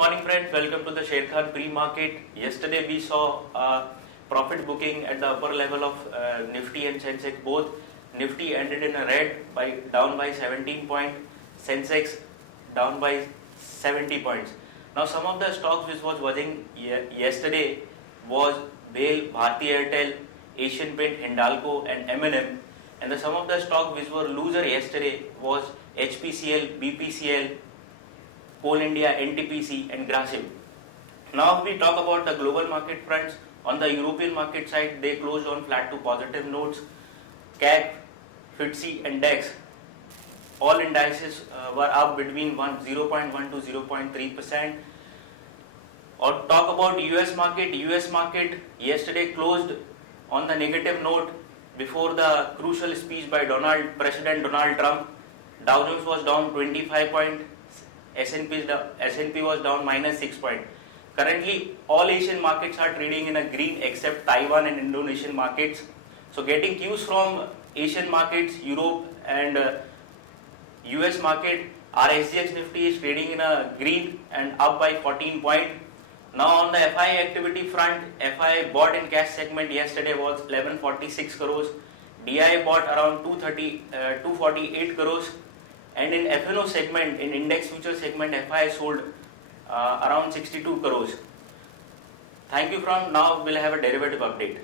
morning friends, welcome to the Sharekhan pre-market. Yesterday we saw profit booking at the upper level of Nifty and Sensex. Both Nifty ended in a red down by 17 points, Sensex down by 70 points. Now some of the stocks which was buzzing yesterday was BHEL, Bharti Airtel, Asian Paint, Hindalco and M&M. And some of the stocks which were loser yesterday was HPCL, BPCL, Coal India, NTPC and Grasim. Now we talk about the global market fronts. On the European market side, they closed on flat to positive notes. CAC, FTSE and DAX, all indices were up between 0.1 to 0.3%. Or talk about US market. US market yesterday closed on the negative note before the crucial speech by President Donald Trump. Dow Jones was down 25 points. S&P was down minus 6 points. Currently, all Asian markets are trading in a green except Taiwan and Indonesian markets. So, getting cues from Asian markets, Europe and US market, our SGX Nifty is trading in a green and up by 14 points. Now, on the FI activity front, FI bought in cash segment yesterday was 1146 crores. DI bought around 248 crores. And in FNO segment, in index future segment, FI sold around 62 crores. Thank you. From now, we'll have a derivative update.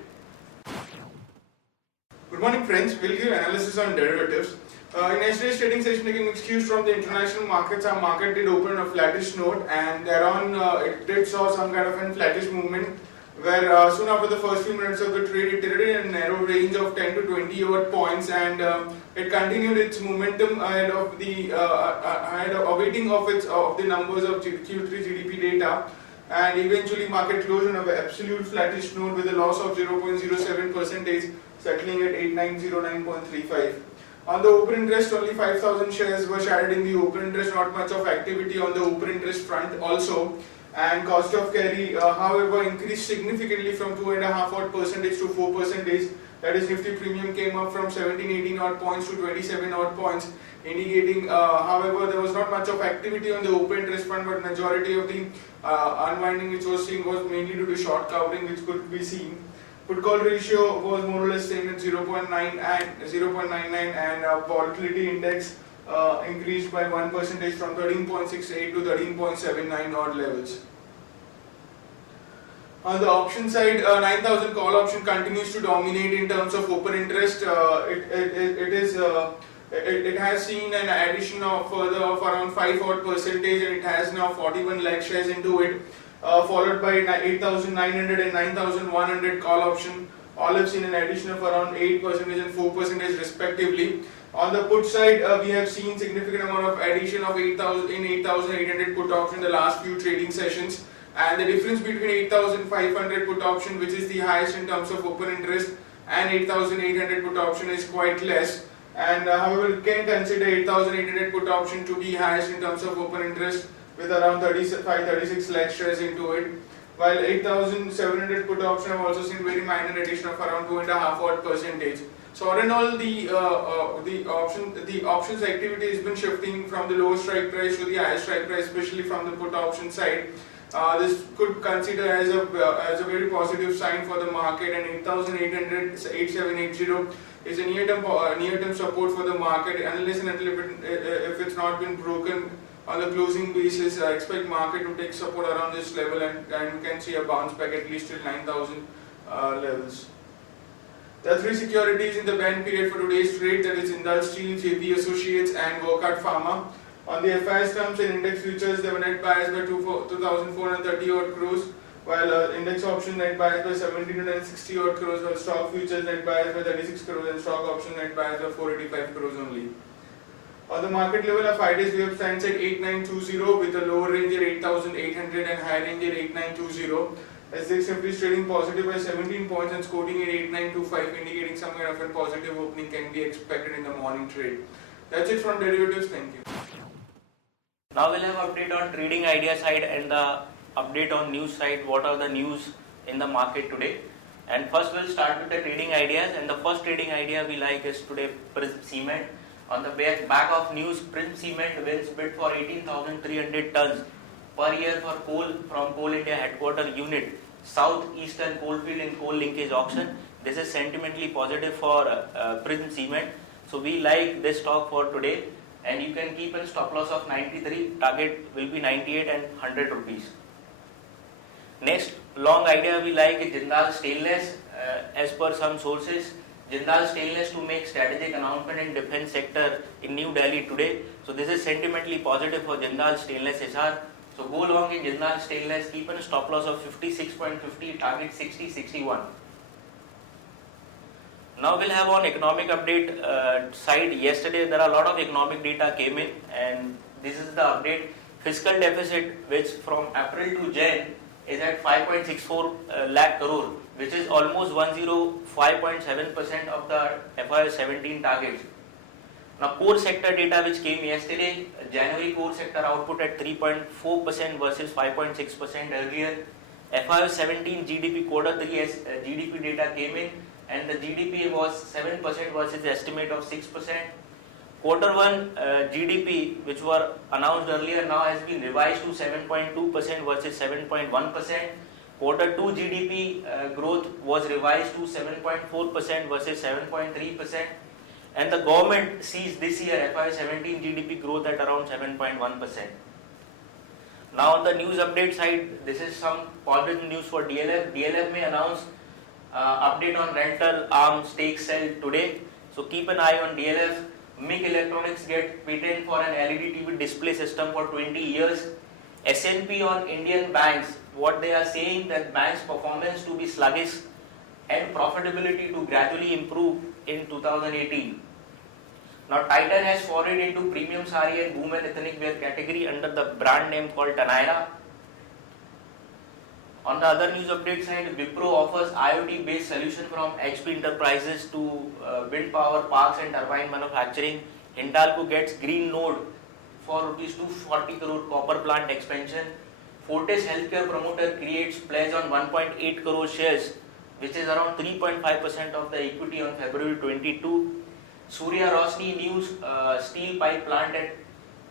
Good morning, friends. We'll give analysis on derivatives. In yesterday's trading session, taking mixed cues from the international markets, our market did open on a flattish note, and thereon it did saw some kind of a flattish movement, where soon after the first few minutes of the trade, it traded in a narrow range of 10 to 20 odd points, and it continued its momentum ahead of the awaiting of the numbers of Q3 GDP data, and eventually market closed on an absolute flattish note with a loss of 0.07%, settling at 8909.35. On the open interest, only 5,000 shares were shared in the open interest, not much of activity on the open interest front also. And cost of carry, however, increased significantly from 2.5% to 4%. That is, Nifty premium came up from 17-18 odd points to 27 odd points, indicating, however, there was not much of activity on the open interest front, but majority of the unwinding which was seen was mainly due to short covering, which could be seen. Put call ratio was more or less same at 0.9 and 0.99, and volatility index increased by 1% from 13.68 to 13.79 odd levels. On the option side, 9,000 call option continues to dominate in terms of open interest. It has seen an addition of further of around 5 odd percentage, and it has now 41 lakh shares into it, followed by 8,900 and 9,100 call option. All have seen an addition of around 8% and 4% respectively. On the put side, we have seen significant amount of addition of 8,800 put option in the last few trading sessions, and the difference between 8,500 put option, which is the highest in terms of open interest, and 8,800 put option is quite less. And however, you can consider 8,800 put option to be highest in terms of open interest, with around 36 lakh shares into it, while 8,700 put option have also seen very minor addition of around 2.5 odd percentage. So all in all, the options activity has been shifting from the lower strike price to the higher strike price, especially from the put option side. This could consider as a very positive sign for the market, and 8,800, 8,780 is a near-term support for the market, unless and until if it's not been broken on the closing basis. I expect market to take support around this level, and you can see a bounce back at least till 9,000 levels. There are three securities in the ban period for today's trade, that is Jindal Steel, JP Associates and Wockhardt Pharma. On the FIS terms and index futures, they were net biased by 2,430 odd crores, while index option net biased by 1,760 odd crores, while stock futures net biased by 36 crores and stock option net biased by 485 crores only. On the market level, of 5 days we have stands at 8920 with a lower range at 8,800 and high range at 8920. SGX Nifty is trading positive by 17 points and quoting at 8925, indicating some kind of a positive opening can be expected in the morning trade. That's it from derivatives. Thank you. Now we'll have update on trading idea side and the update on news side. What are the news in the market today? And first we'll start with the trading ideas, and the first trading idea we like is today Prism Cement. On the back of news, Prism Cement wins bid for 18,300 tons per year for coal from Coal India headquarter unit, Southeastern Coalfield in coal linkage auction. This is sentimentally positive for Prism Cement. So we like this stock for today, and you can keep a stop loss of 93. Target will be 98 and 100 rupees. Next long idea we like is Jindal Stainless. As per some sources, Jindal Stainless to make strategic announcement in defense sector in New Delhi today. So this is sentimentally positive for Jindal Stainless SR. So go long in Jindal Stainless, keep a stop loss of 56.50, target 60-61. Now we'll have on economic update side. Yesterday there are a lot of economic data came in, and this is the update. Fiscal deficit, which from April to Jan is at 5.64 lakh crore, which is almost 105.7% of the FY 17 targets. Now core sector data which came yesterday, January core sector output at 3.4% versus 5.6% earlier. FY 17 GDP quarter 3 as GDP data came in, and the GDP was 7% versus the estimate of 6%. Quarter 1 GDP, which were announced earlier, now has been revised to 7.2% versus 7.1%. Quarter 2 GDP growth was revised to 7.4% versus 7.3%. And the government sees this year FY 17 GDP growth at around 7.1%. Now on the news update side, this is some positive news for DLF. DLF may announce update on rental arm stake sale today. So keep an eye on DLF. MIC Electronics get patent for an LED TV display system for 20 years. S&P on Indian banks, what they are saying that banks' performance to be sluggish and profitability to gradually improve in 2018. Now Titan has forayed into premium sari and women ethnic wear category under the brand name called Tanaira. On the other news update side, Wipro offers IoT based solution from HP Enterprises to wind power parks and turbine manufacturing. Hindalco gets green node for rupees 240 crore copper plant expansion. Fortis Healthcare promoter creates pledge on 1.8 crore shares, which is around 3.5% of the equity on February 22. Surya Rosni news steel pipe plant at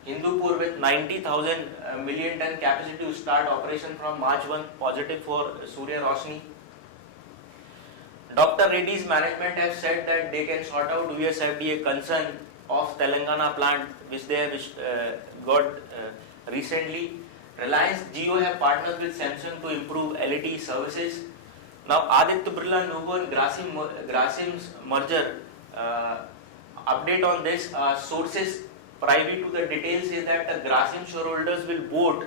Hindupur with 90,000 million ton capacity to start operation from March 1, positive for Surya Rosni. Dr. Reddy's management have said that they can sort out US FDA concern of Telangana plant which they have got recently. Reliance Jio have partnered with Samsung to improve LED services. Now Aditya Birla Nuvo and Grasim's merger, update on this, sources privy to the details say that the Grasim shareholders will vote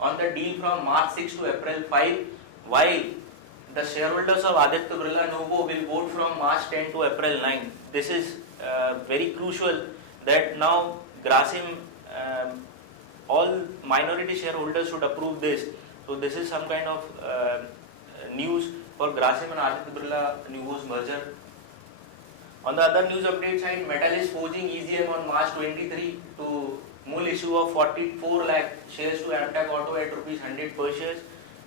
on the deal from March 6 to April 5, while the shareholders of Aditya Birla Nuvo will vote from March 10 to April 9. This is very crucial that now Grasim, all minority shareholders should approve this. So this is some kind of news for Grasim and Aditya Birla Nuvo's merger. On the other news update side, Metal is forging EGM on March 23 to mule issue of 44 lakh shares to Amtech Auto at rupees 100 per share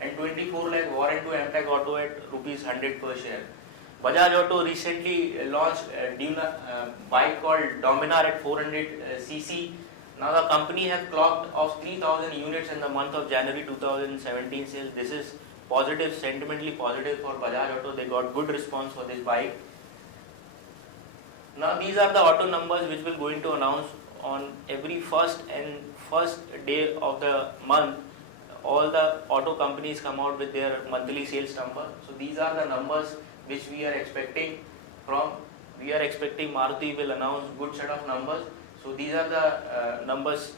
and 24 lakh warrant to Amtech Auto at rupees 100 per share. Bajaj Auto recently launched a bike called Dominar at 400cc. Now the company has clocked off 3,000 units in the month of January 2017 sales. This is positive, sentimentally positive for Bajaj Auto. They got good response for this bike. Now these are the auto numbers which we're going to announce on every first day of the month. All the auto companies come out with their monthly sales number. So these are the numbers which we are expecting from. We are expecting Maruti will announce good set of numbers. So these are the numbers.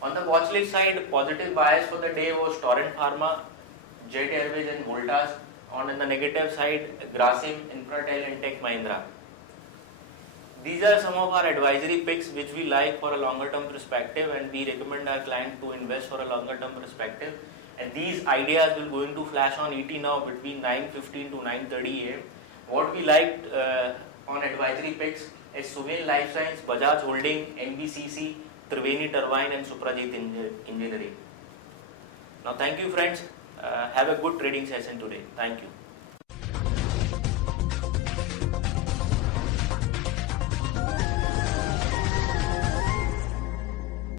On the watch list side, positive bias for the day was Torrent Pharma, Jet Airways and Voltas. On the negative side, Grasim, Infratel and Tech Mahindra. These are some of our advisory picks which we like for a longer term perspective, and we recommend our client to invest for a longer term perspective. And these ideas will going to flash on ET now between 9:15 to 9:30 am. What we liked on advisory picks is Suven Life Science, Bajaj Holding, MBCC, Triveni Turbine and Suprajit Engineering. Now thank you friends. Have a good trading session today. Thank you.